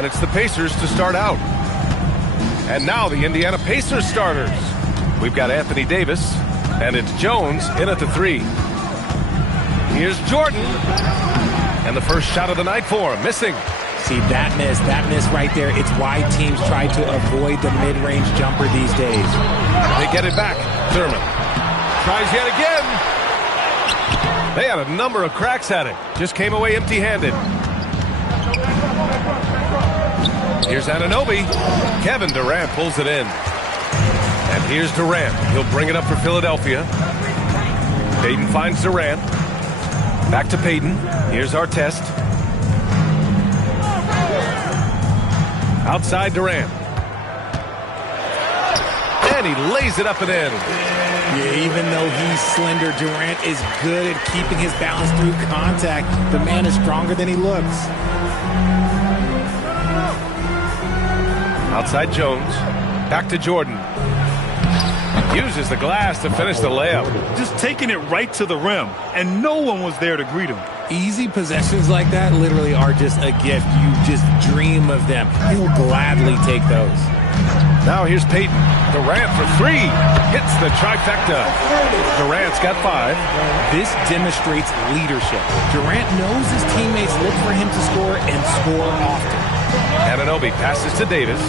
And it's the Pacers to start out. And now the Indiana Pacers starters. We've got Anthony Davis, and it's Jones in at the 3. Here's Jordan. And the first shot of the night for him, missing. See, that miss right there, it's why teams try to avoid the mid-range jumper these days. They get it back. Thurman tries yet again. They had a number of cracks at it. Just came away empty-handed. Here's Anunoby. Kevin Durant pulls it in. And here's Durant. He'll bring it up for Philadelphia. Payton finds Durant. Back to Payton. Here's Artest. Outside Durant. And he lays it up and in. Yeah, even though he's slender, Durant is good at keeping his balance through contact. The man is stronger than he looks. Outside Jones. Back to Jordan. Uses the glass to finish the layup. Just taking it right to the rim, and no one was there to greet him. Easy possessions like that literally are just a gift. You just dream of them. He'll gladly take those. Now here's Payton. Durant for 3. Hits the trifecta. Durant's got 5. This demonstrates leadership. Durant knows his teammates look for him to score and score often. Anunoby passes to Davis.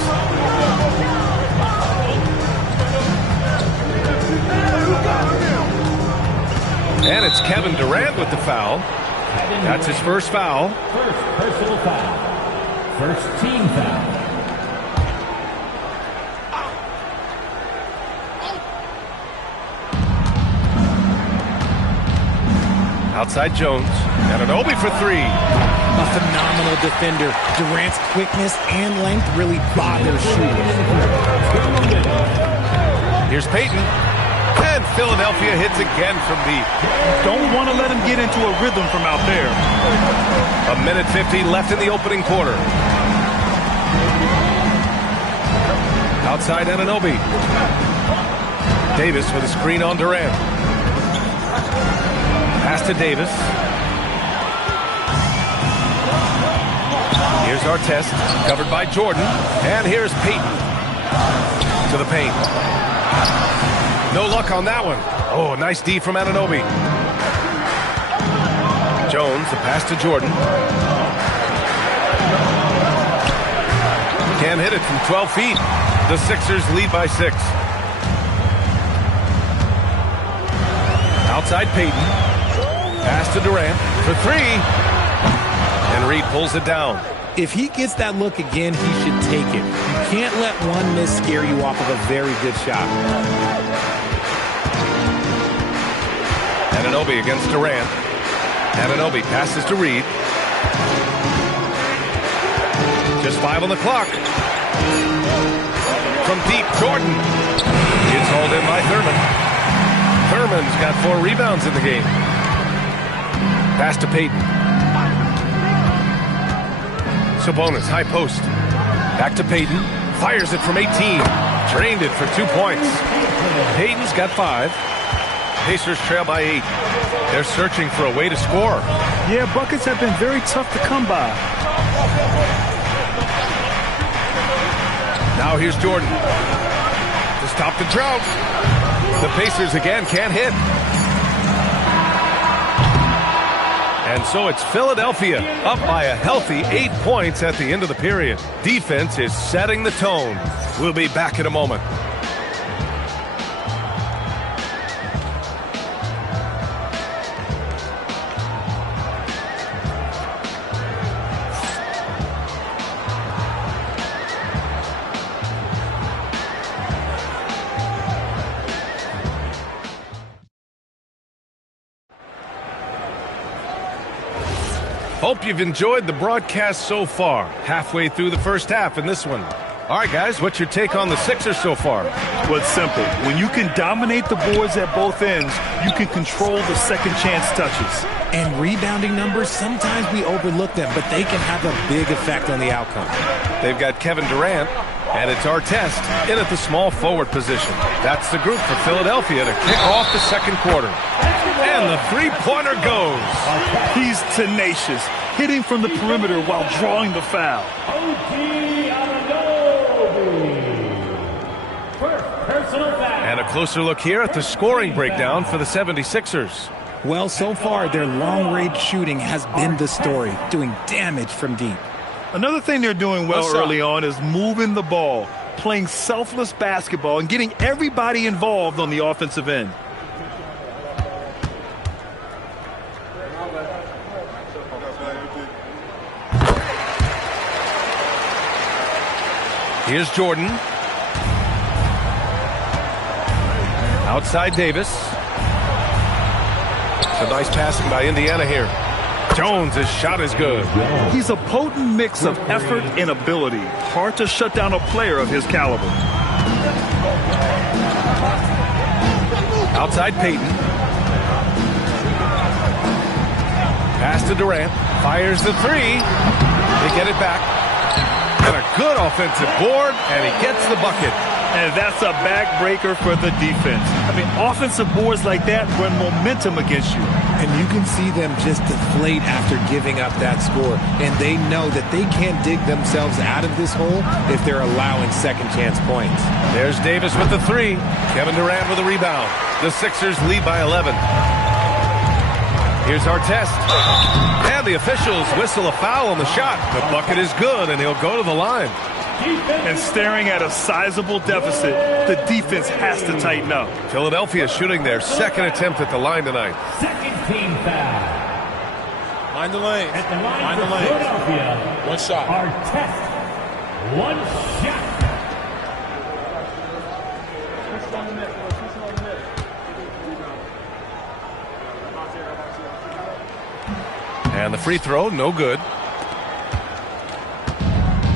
And it's Kevin Durant with the foul. That's his first foul. First personal foul. First team foul. Outside Jones. Anunoby for 3. A phenomenal defender. Durant's quickness and length really bother shooters. Here's Payton. And Philadelphia hits again from deep. Don't want to let him get into a rhythm from out there. 1:50 left in the opening quarter. Outside Anunoby. Davis with a screen on Durant. Pass to Davis. Here's Artest, covered by Jordan. And here's Payton to the paint. No luck on that one. Oh, nice D from Anunoby. Jones, the pass to Jordan. Can't hit it from 12 feet. The Sixers lead by 6. Outside Payton. Pass to Durant for 3. And Reed pulls it down. If he gets that look again, he should take it. You can't let one miss scare you off of a very good shot. Anunoby against Durant. Anunoby passes to Reed. Just 5 on the clock. From deep, Jordan. It's hauled in by Thurman. Thurman's got 4 rebounds in the game. Pass to Payton. Sabonis, high post. Back to Payton. Fires it from 18. Drained it for 2 points. Payton's got 5. Pacers trail by 8. They're searching for a way to score. Yeah, buckets have been very tough to come by. Now here's Jordan to stop the drought. The Pacers again can't hit. And so it's Philadelphia up by a healthy 8 points at the end of the period. Defense is setting the tone. We'll be back in a moment. Hope you've enjoyed the broadcast so far. Halfway through the first half in this one. All right, guys, what's your take on the Sixers so far? Well, it's simple. When you can dominate the boards at both ends, you can control the second chance touches. And rebounding numbers, sometimes we overlook them, but they can have a big effect on the outcome. They've got Kevin Durant, and it's Artest in at the small forward position. That's the group for Philadelphia to kick off the second quarter. And the three-pointer goes. He's tenacious, hitting from the perimeter while drawing the foul. And a closer look here at the scoring breakdown for the 76ers. Well, so far, their long-range shooting has been the story, doing damage from deep. Another thing they're doing well early on is moving the ball, playing selfless basketball, and getting everybody involved on the offensive end. Here's Jordan. Outside Davis. It's a nice passing by Indiana here. Jones' shot is good. He's a potent mix of effort and ability. Hard to shut down a player of his caliber. Outside Payton. Pass to Durant. Fires the three. They get it back. And a good offensive board, and he gets the bucket. And that's a backbreaker for the defense. I mean, offensive boards like that run momentum against you. And you can see them just deflate after giving up that score. And they know that they can't dig themselves out of this hole if they're allowing second chance points. There's Davis with the three. Kevin Durant with a rebound. The Sixers lead by 11. Here's Artest. And the officials whistle a foul on the shot. The bucket is good, and he'll go to the line. And staring at a sizable deficit, the defense has to tighten up. Philadelphia shooting their second attempt at the line tonight. Second team foul. Mind the lane. At the line Mind for the lane. Philadelphia. One shot. Artest. One shot. And the free throw, no good.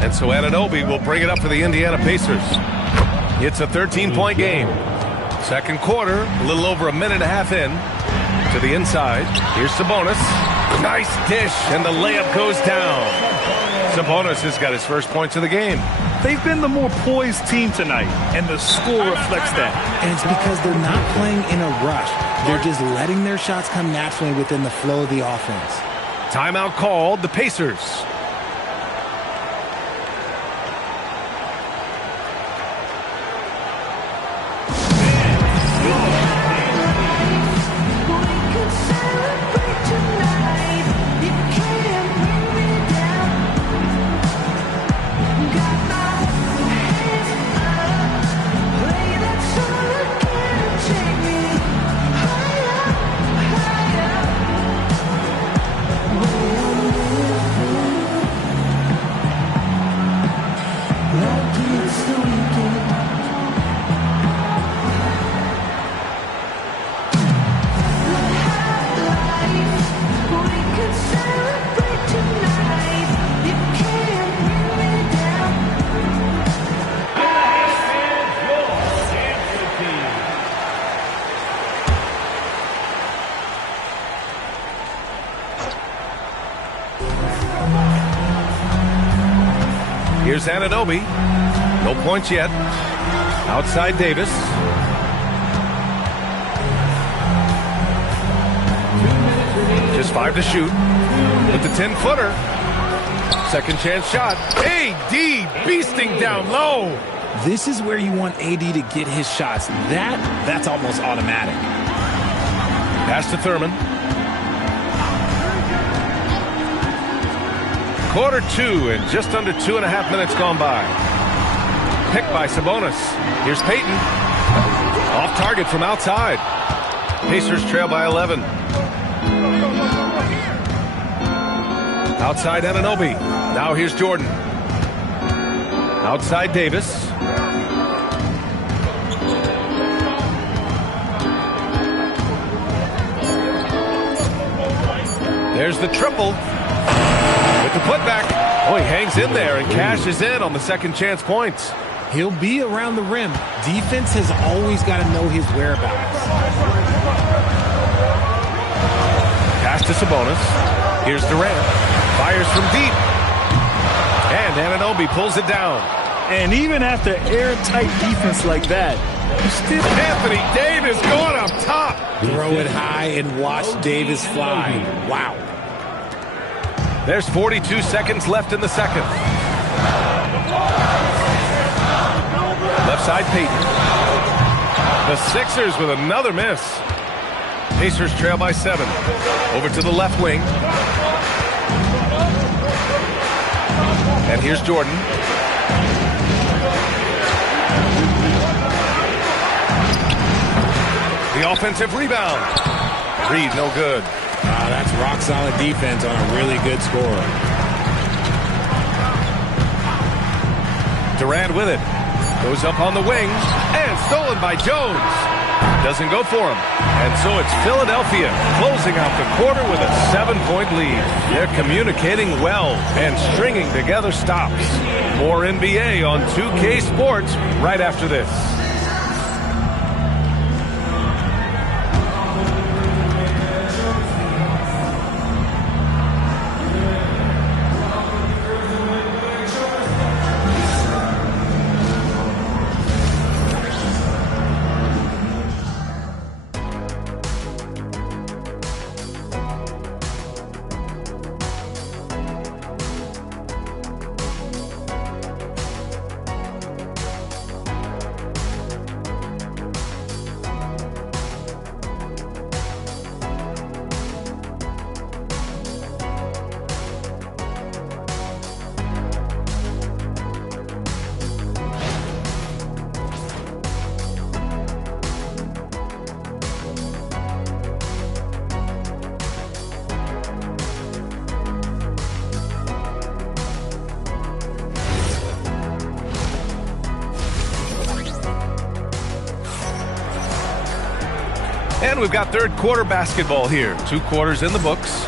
And so Anunoby will bring it up for the Indiana Pacers. It's a 13-point game. Second quarter, a little over a minute and a half in. To the inside. Here's Sabonis. Nice dish, and the layup goes down. Sabonis has got his first points of the game. They've been the more poised team tonight, and the score reflects that. And it's because they're not playing in a rush. They're just letting their shots come naturally within the flow of the offense. Timeout called, the Pacers. Here's Anunoby. No points yet. Outside Davis. Just 5 to shoot. With the 10-footer. Second chance shot. AD beasting down low. This is where you want AD to get his shots. That's almost automatic. Pass to Thurman. Quarter 2 and just under 2.5 minutes gone by. Picked by Sabonis. Here's Payton. Off target from outside. Pacers trail by 11. Outside Anunoby. Now here's Jordan. Outside Davis. There's the triple. With the putback. Oh, he hangs in there and cashes in on the second chance points. He'll be around the rim. Defense has always got to know his whereabouts. Pass to Sabonis. Here's Durant. Fires from deep. And Anunoby pulls it down. And even after airtight defense like that, Anthony Davis going up top. Throw it high and watch Davis fly. Wow. There's 42 seconds left in the second. Left side, Payton. The Sixers with another miss. Pacers trail by 7. Over to the left wing. And here's Jordan. The offensive rebound. Reed, no good. That's rock-solid defense on a really good score. Durant with it. Goes up on the wing. And stolen by Jones. Doesn't go for him. And so it's Philadelphia closing out the quarter with a 7-point lead. They're communicating well and stringing together stops. More NBA on 2K Sports right after this. And we've got third quarter basketball here. 2 quarters in the books.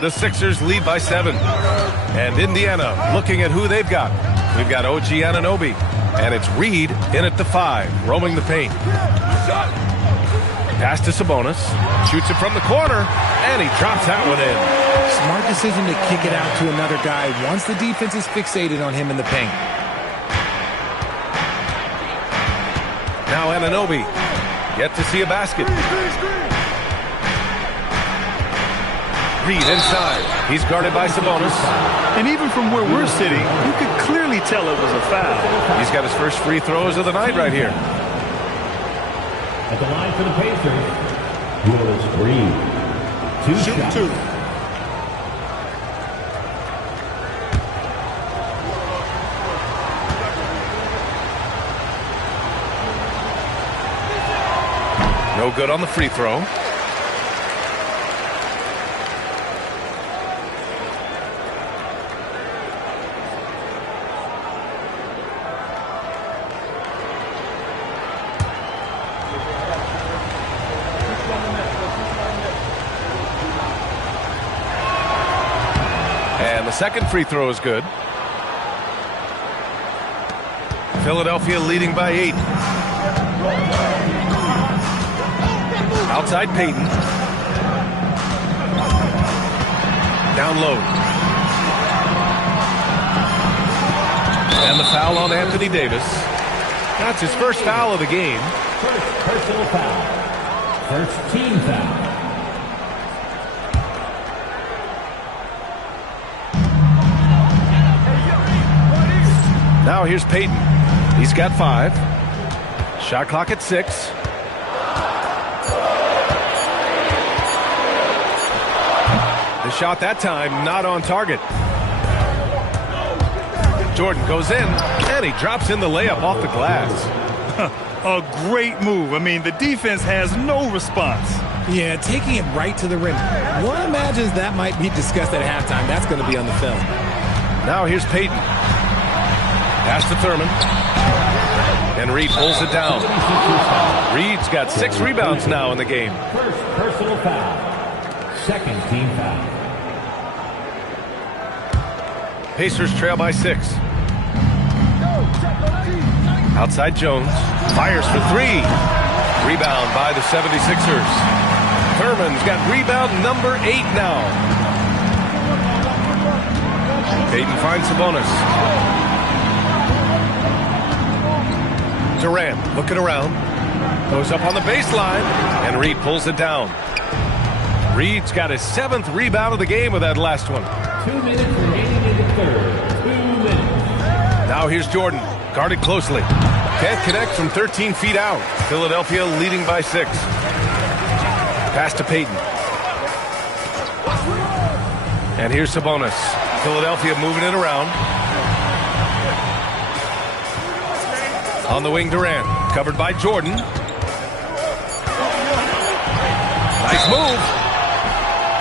The Sixers lead by 7. And Indiana looking at who they've got. We've got OG Anunoby. And it's Reed in at the 5, roaming the paint. Pass to Sabonis. Shoots it from the corner. And he drops that one in. Smart decision to kick it out to another guy once the defense is fixated on him in the paint. Now Anunoby, yet to see a basket. Reed inside. He's guarded by Sabonis. And even from where we're sitting, you could clearly tell it was a foul. He's got his first free throws of the night right here. At the line for the Pacers, Willis Reed. Two shots. No good on the free throw. And the second free throw is good. Philadelphia leading by 8. Outside Payton. Down low. And the foul on Anthony Davis. That's his first foul of the game. First personal foul. First team foul. Now here's Payton. He's got 5. Shot clock at 6. The shot that time not on target. Jordan goes in, and he drops in the layup off the glass. A great move. I mean, the defense has no response. Yeah, taking it right to the rim. One imagines that might be discussed at halftime. That's going to be on the film. Now here's Payton. Pass to Thurman. And Reed pulls it down. Reed's got 6 rebounds now in the game. First personal foul. Second team foul. Pacers trail by 6. Outside Jones. Fires for 3. Rebound by the 76ers. Thurman's got rebound number 8 now. Payton finds Sabonis. Durant looking around. Goes up on the baseline, and Reed pulls it down. Reed's got his 7th rebound of the game with that last one. 2 minutes remaining in the third. 2 minutes. Now here's Jordan, guarded closely. Can't connect from 13 feet out. Philadelphia leading by 6. Pass to Payton. And here's Sabonis. Philadelphia moving it around. On the wing, Durant. Covered by Jordan. Nice move.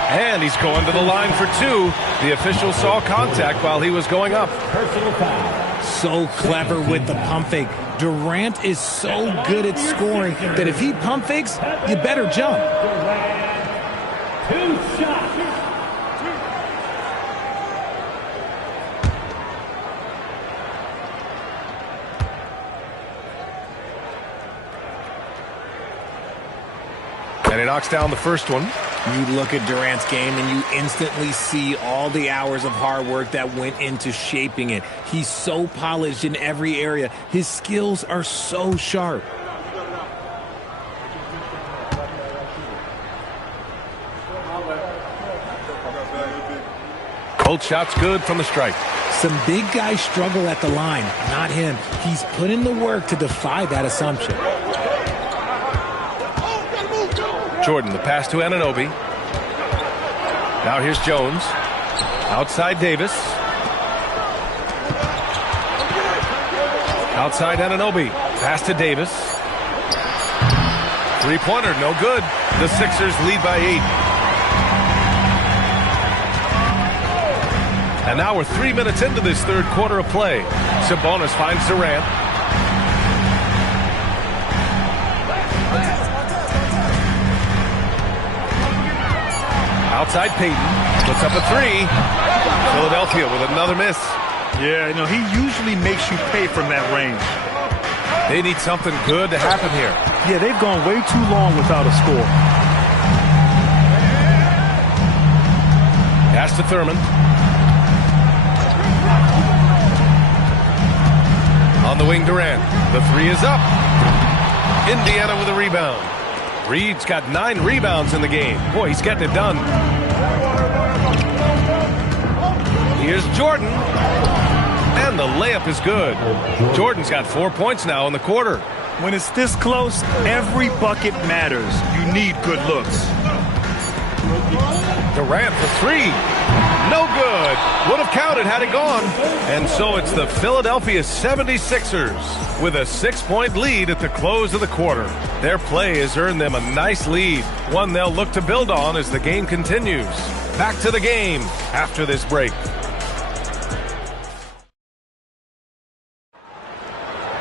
And he's going to the line for 2. The official saw contact while he was going up. Personal foul. So clever with the pump fake. Durant is so good at scoring that if he pump fakes, you better jump. Durant. 2 shots. And he knocks down the first one. You look at Durant's game and you instantly see all the hours of hard work that went into shaping it. He's so polished in every area. His skills are so sharp. Both shots good from the stripe. Some big guys struggle at the line, not him. He's put in the work to defy that assumption. Jordan, the pass to Anunoby. Now here's Jones. Outside Davis. Outside Anunoby. Pass to Davis. Three-pointer, no good. The Sixers lead by 8. And now we're 3 minutes into this third quarter of play. Sabonis finds Durant. Outside Payton, puts up a 3. Philadelphia with another miss. Yeah, you know, he usually makes you pay from that range. They need something good to happen here. Yeah, they've gone way too long without a score. Pass to Thurman. On the wing, Durant. The 3 is up. Indiana with a rebound. Reed's got 9 rebounds in the game. Boy, he's getting it done. Here's Jordan. And the layup is good. Jordan's got 4 points now in the quarter. When it's this close, every bucket matters. You need good looks. Durant for 3. No good. Would have counted had it gone. And so it's the Philadelphia 76ers with a 6-point lead at the close of the quarter. Their play has earned them a nice lead, one they'll look to build on as the game continues. Back to the game after this break.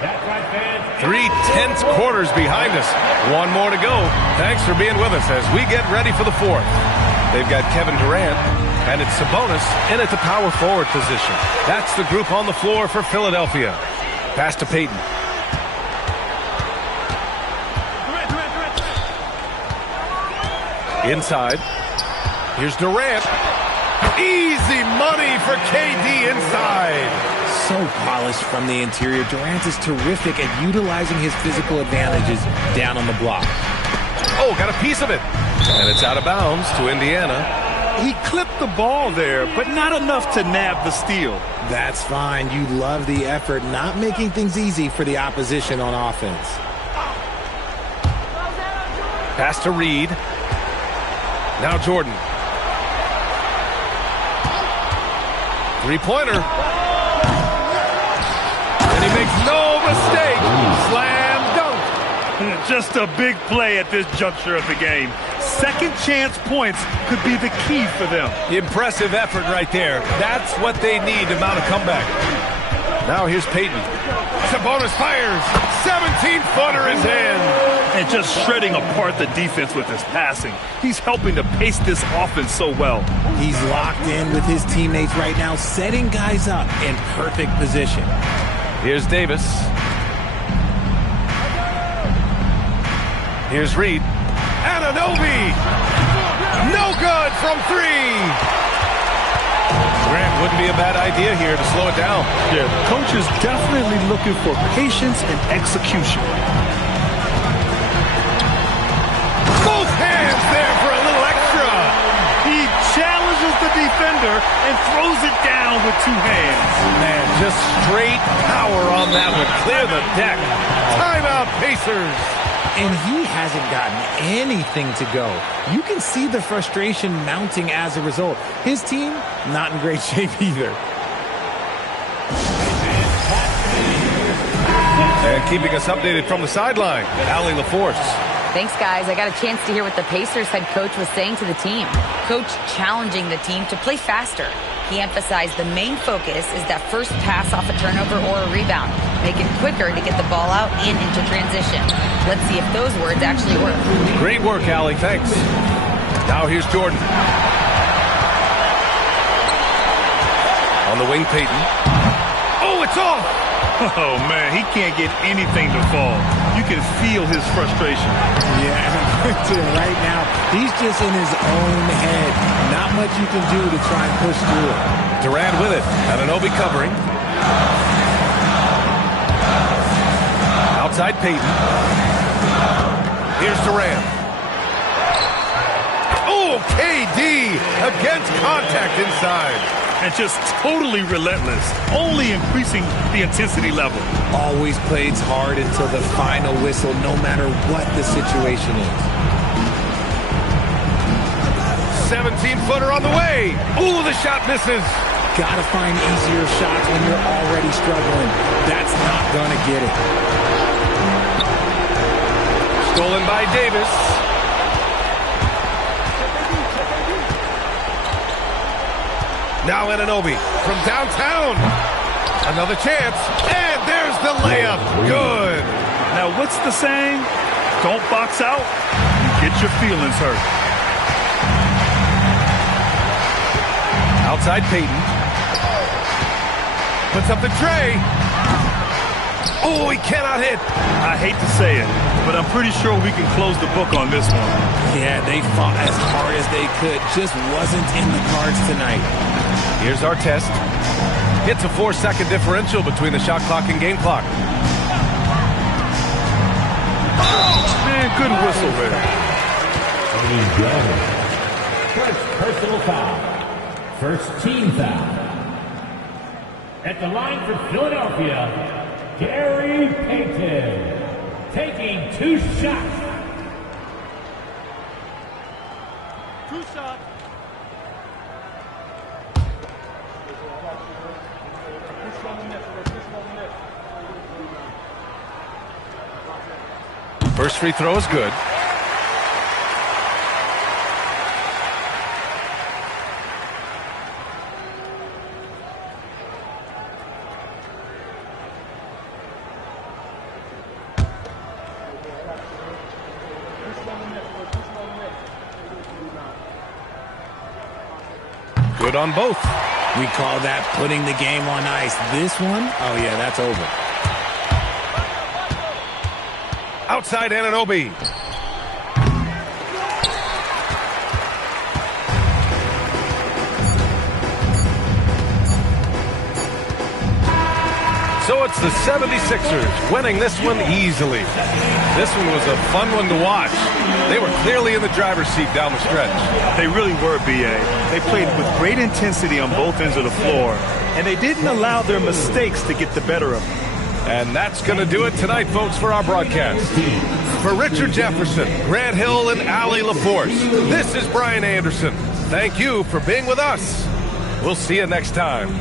That's right, fans. 3 tense quarters behind us. One more to go. Thanks for being with us as we get ready for the 4th. They've got Kevin Durant, and it's Sabonis in at the power forward position. That's the group on the floor for Philadelphia. Pass to Payton. Inside. Here's Durant. Easy money for KD inside. So polished from the interior. Durant is terrific at utilizing his physical advantages down on the block. Oh, got a piece of it. And it's out of bounds to Indiana. He clipped the ball there, but not enough to nab the steal. That's fine. You love the effort, not making things easy for the opposition on offense. Pass to Reed. Now Jordan. Three-pointer. And he makes no mistake. Slam dunk. Just a big play at this juncture of the game. Second chance points could be the key for them. Impressive effort right there. That's what they need to mount a comeback. Now here's Payton. Sabonis fires. 17-footer is in. And just shredding apart the defense with his passing. He's helping to pace this offense so well. He's locked in with his teammates right now, setting guys up in perfect position. Here's Davis. Here's Reed. Anunoby. No good from 3. Grant Wouldn't be a bad idea here to slow it down. Yeah, the coach is definitely looking for patience and execution. Both hands there for a little extra. He challenges the defender and throws it down with two hands. Man, just straight power on that one. Clear the deck. Timeout, Pacers. And he hasn't gotten anything to go. You can see the frustration mounting as a result. His team, not in great shape either. And keeping us updated from the sideline, Allie LaForce. Thanks, guys. I got a chance to hear what the Pacers head coach was saying to the team. Coach challenging the team to play faster. He emphasized the main focus is that first pass off a turnover or a rebound. Make it quicker to get the ball out and into transition. Let's see if those words actually work. Great work, Allie. Thanks. Now here's Jordan. On the wing, Payton. Oh, it's off! Oh, man, he can't get anything to fall. You can feel his frustration. Yeah, and I'm going to right now, he's just in his own head. Not much you can do to try and push through it. Durant with it. Anunoby covering. Outside Payton. Here's Durant. Oh, KD against contact inside. And just totally relentless, only increasing the intensity level. Always plays hard until the final whistle, no matter what the situation is. 17-footer on the way. Ooh, the shot misses. Gotta find easier shots when you're already struggling. That's not gonna get it. Stolen by Davis. Now Anunoby from downtown. Another chance. And there's the layup. Good. Now, what's the saying? Don't box out. Get your feelings hurt. Outside Payton. Puts up the tray. Oh, he cannot hit. I hate to say it, but I'm pretty sure we can close the book on this one. Yeah, they fought as hard as they could. Just wasn't in the cards tonight. Here's our test. It's a 4-second differential between the shot clock and game clock. Man, good whistle there. First personal foul. First team foul. At the line for Philadelphia, Gary Payton, taking 2 shots. 2 shots. First free throw is good. Good on both. We call that putting the game on ice. This one, oh yeah, that's over. Outside Anunoby. So it's the 76ers winning this one easily. This one was a fun one to watch. They were clearly in the driver's seat down the stretch. They really were, B.A. They played with great intensity on both ends of the floor, and they didn't allow their mistakes to get the better of them. And that's going to do it tonight, folks, for our broadcast. For Richard Jefferson, Grant Hill, and Allie LaForce, this is Brian Anderson. Thank you for being with us. We'll see you next time.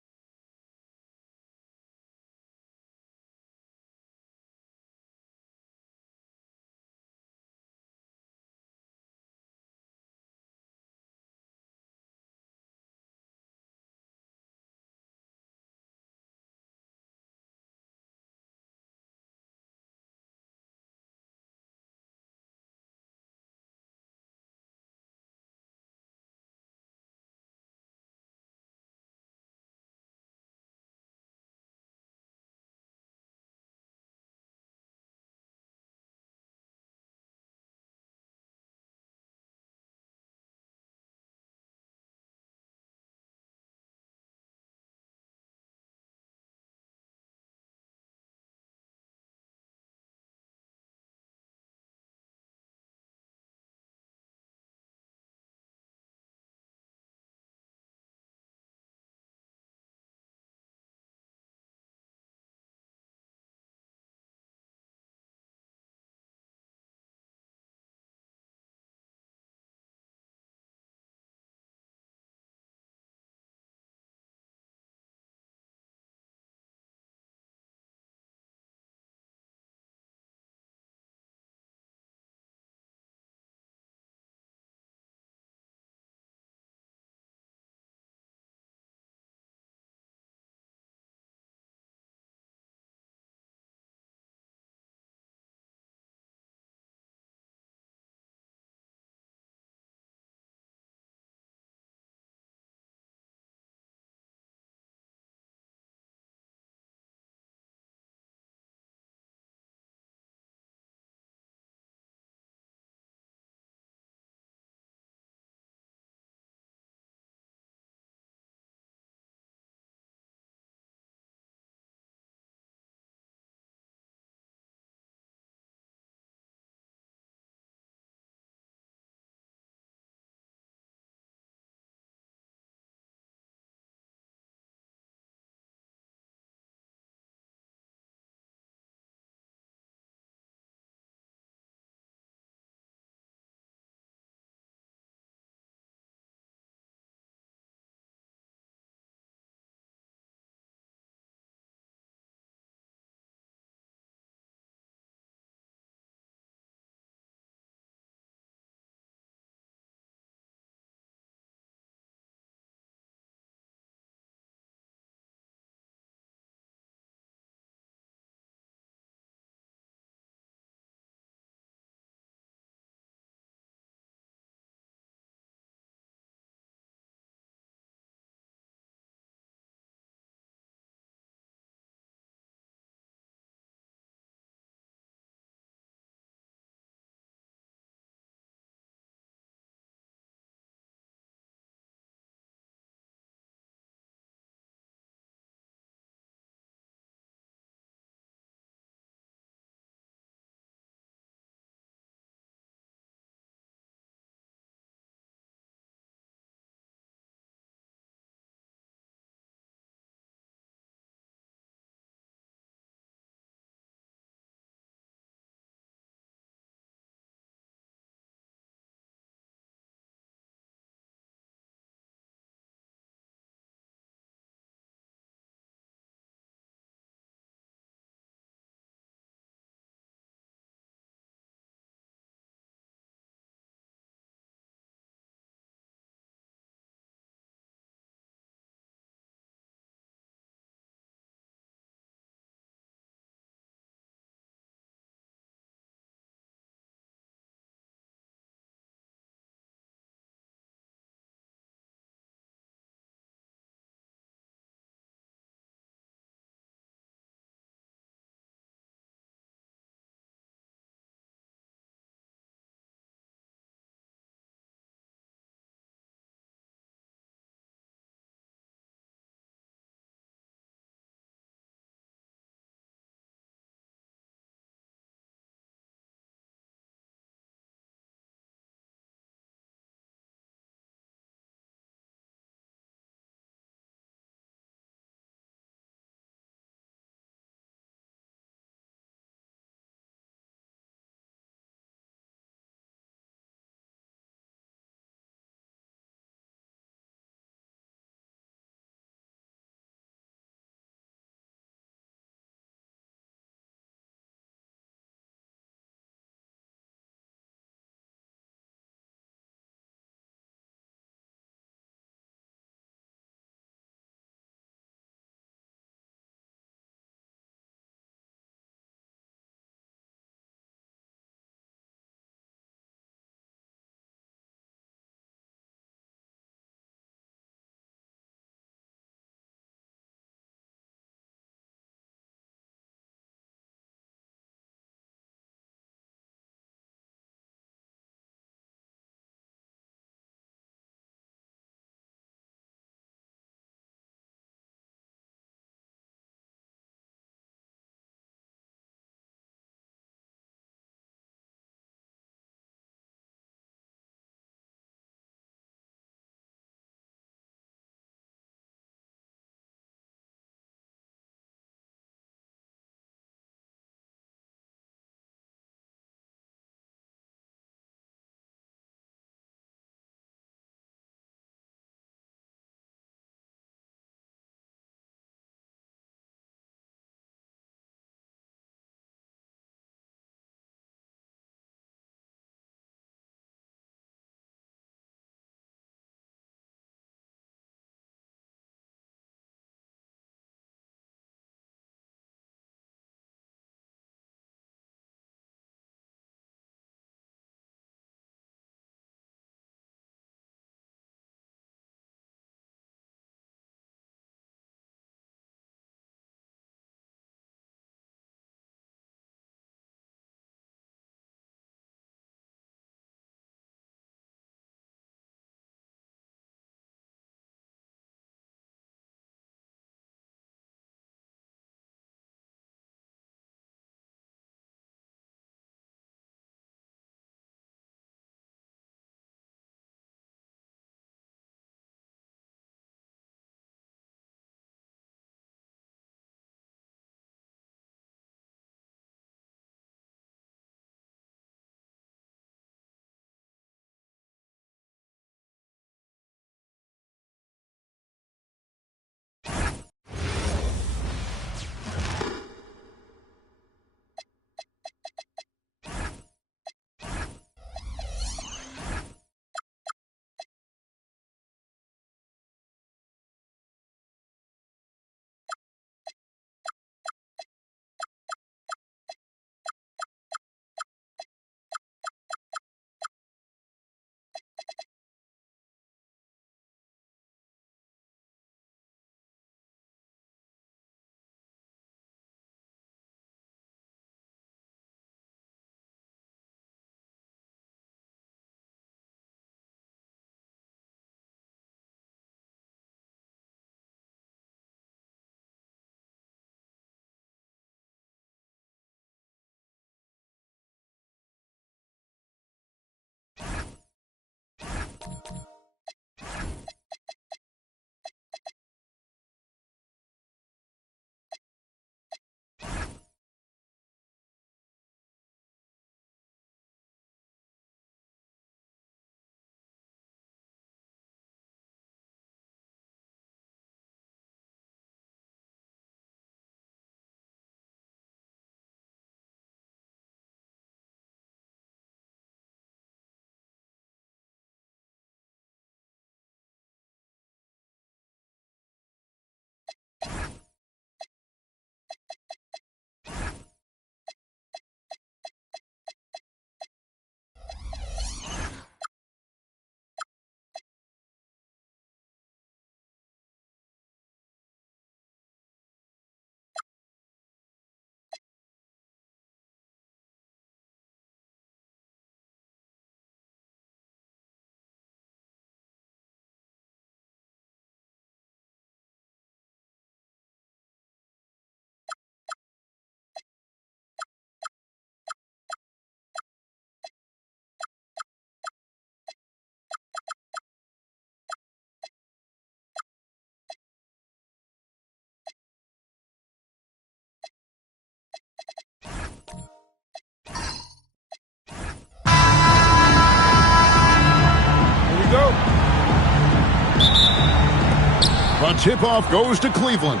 tip-off goes to Cleveland.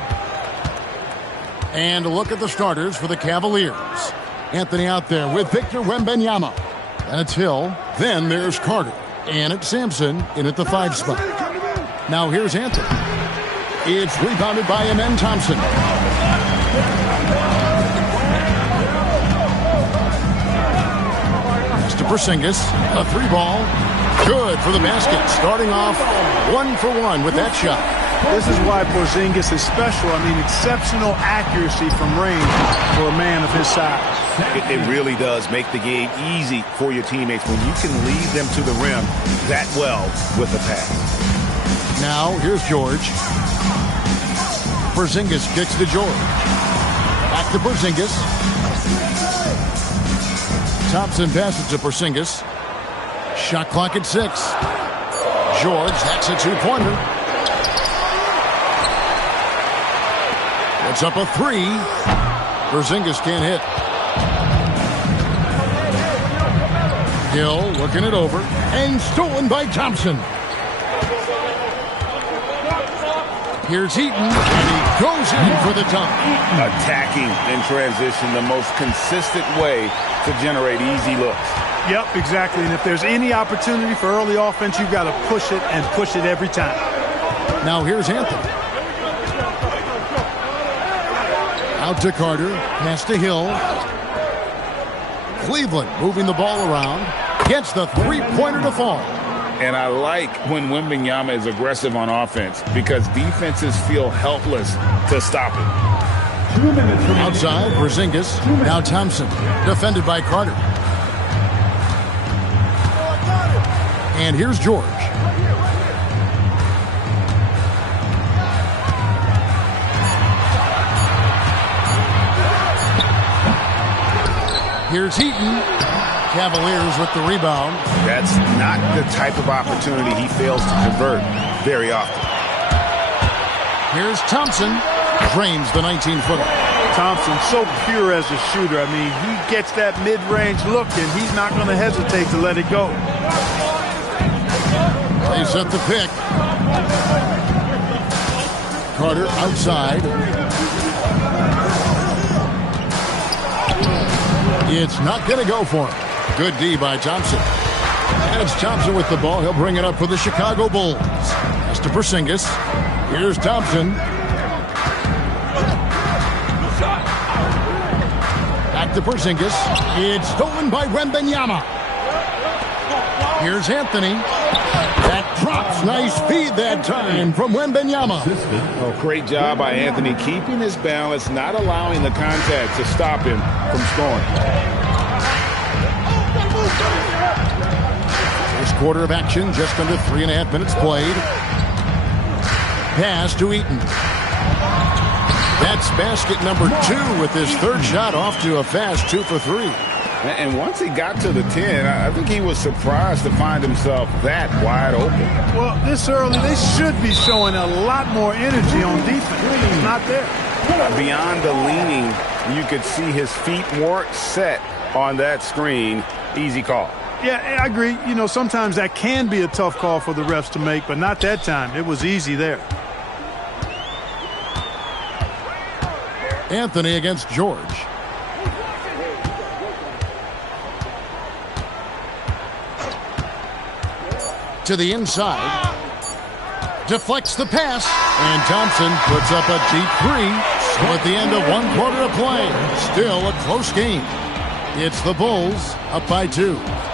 And a look at the starters for the Cavaliers. Anthony out there with Victor Wembanyama. And it's Hill. Then there's Carter. And it's Sampson in at the 5 spot. Now here's Anthony. It's rebounded by Amen Thompson. Pass to Porzingis. A 3-ball. Good for the basket. Starting off 1 for 1 with that shot. This is why Porzingis is special. I mean, exceptional accuracy from range for a man of his size. It really does make the game easy for your teammates when you can lead them to the rim that well with a pass. Now, here's George. Porzingis kicks to George. Back to Porzingis. Thompson passes to Porzingis. Shot clock at 6. George, that's a 2-pointer. It's up a 3. Porzingis can't hit. Hill looking it over. And stolen by Thompson. Here's Heaton. And he goes in for the dunk. Attacking in transition, the most consistent way to generate easy looks. Yep, exactly. And if there's any opportunity for early offense, you've got to push it and push it every time. Now here's Anthony. Out to Carter. Pass to Hill. Cleveland moving the ball around. Gets the 3-pointer to fall. And I like when Wembanyama is aggressive on offense because defenses feel helpless to stop it. 2 minutes remaining. Outside, Porzingis. Now Thompson. Defended by Carter. And here's George. Here's Heaton. Cavaliers with the rebound. That's not the type of opportunity he fails to convert very often. Here's Thompson. Drains the 19-footer. Thompson, so pure as a shooter. I mean, he gets that mid-range look, and he's not going to hesitate to let it go. They set the pick. Carter outside. It's not going to go for him. Good D by Thompson. And it's Thompson with the ball. He'll bring it up for the Chicago Bulls. Pass to Porzingis. Here's Thompson. Back to Porzingis. It's stolen by Wembanyama. Here's Anthony. That drops. Nice feed that time from Wembanyama. Oh, great job by Anthony keeping his balance, not allowing the contact to stop him from scoring. First quarter of action, just under 3.5 minutes played. Pass to Eaton. That's basket number 2 with his third shot off to a fast 2 for 3. And once he got to the 10, I think he was surprised to find himself that wide open. Well, this early, they should be showing a lot more energy on defense. It's not there. Beyond the leaning, you could see his feet weren't set on that screen. Easy call. Yeah, I agree. You know, sometimes that can be a tough call for the refs to make, but not that time. It was easy there. Anthony against George. To the inside. Deflects the pass. And Thompson puts up a deep 3. So at the end of 1 quarter of play, still a close game. It's the Bulls up by 2.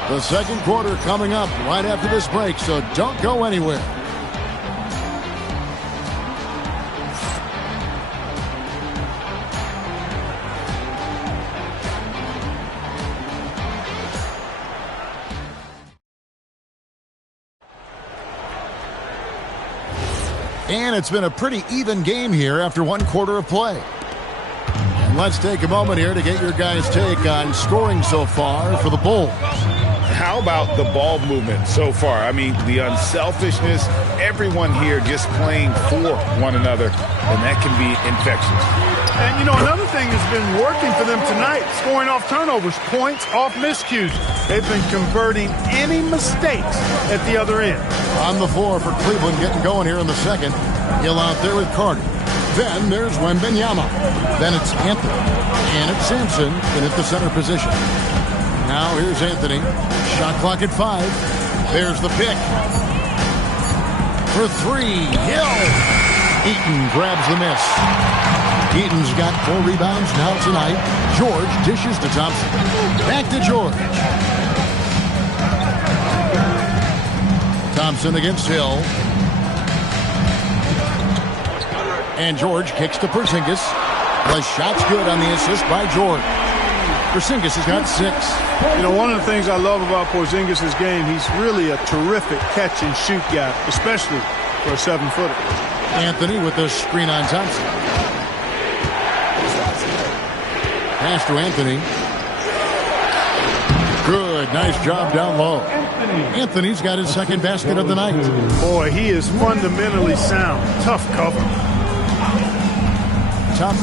The second quarter coming up right after this break, so don't go anywhere. And it's been a pretty even game here after 1 quarter of play. And let's take a moment here to get your guys' take on scoring so far for the Bulls. How about the ball movement so far? I mean, the unselfishness, everyone here just playing for one another, and that can be infectious. And, you know, another thing that's been working for them tonight, scoring off turnovers, points off miscues. They've been converting any mistakes at the other end. On the floor for Cleveland getting going here in the second. Hill out there with Carter. Then there's Wembanyama. Then it's Anthony. And it's Sampson in at the center position. Now here's Anthony. Shot clock at 5. There's the pick. For 3. Hill. Eaton grabs the miss. Eaton's got 4 rebounds now tonight. George dishes to Thompson. Back to George. Thompson against Hill. And George kicks to Porzingis. The shot's good on the assist by George. Porzingis has got 6. You know, one of the things I love about Porzingis' game, he's really a terrific catch-and-shoot guy, especially for a 7-footer. Anthony with the screen on Thompson. Pass to Anthony. Good, nice job down low. Anthony's got his second basket of the night. Boy, he is fundamentally sound. Tough cover. Top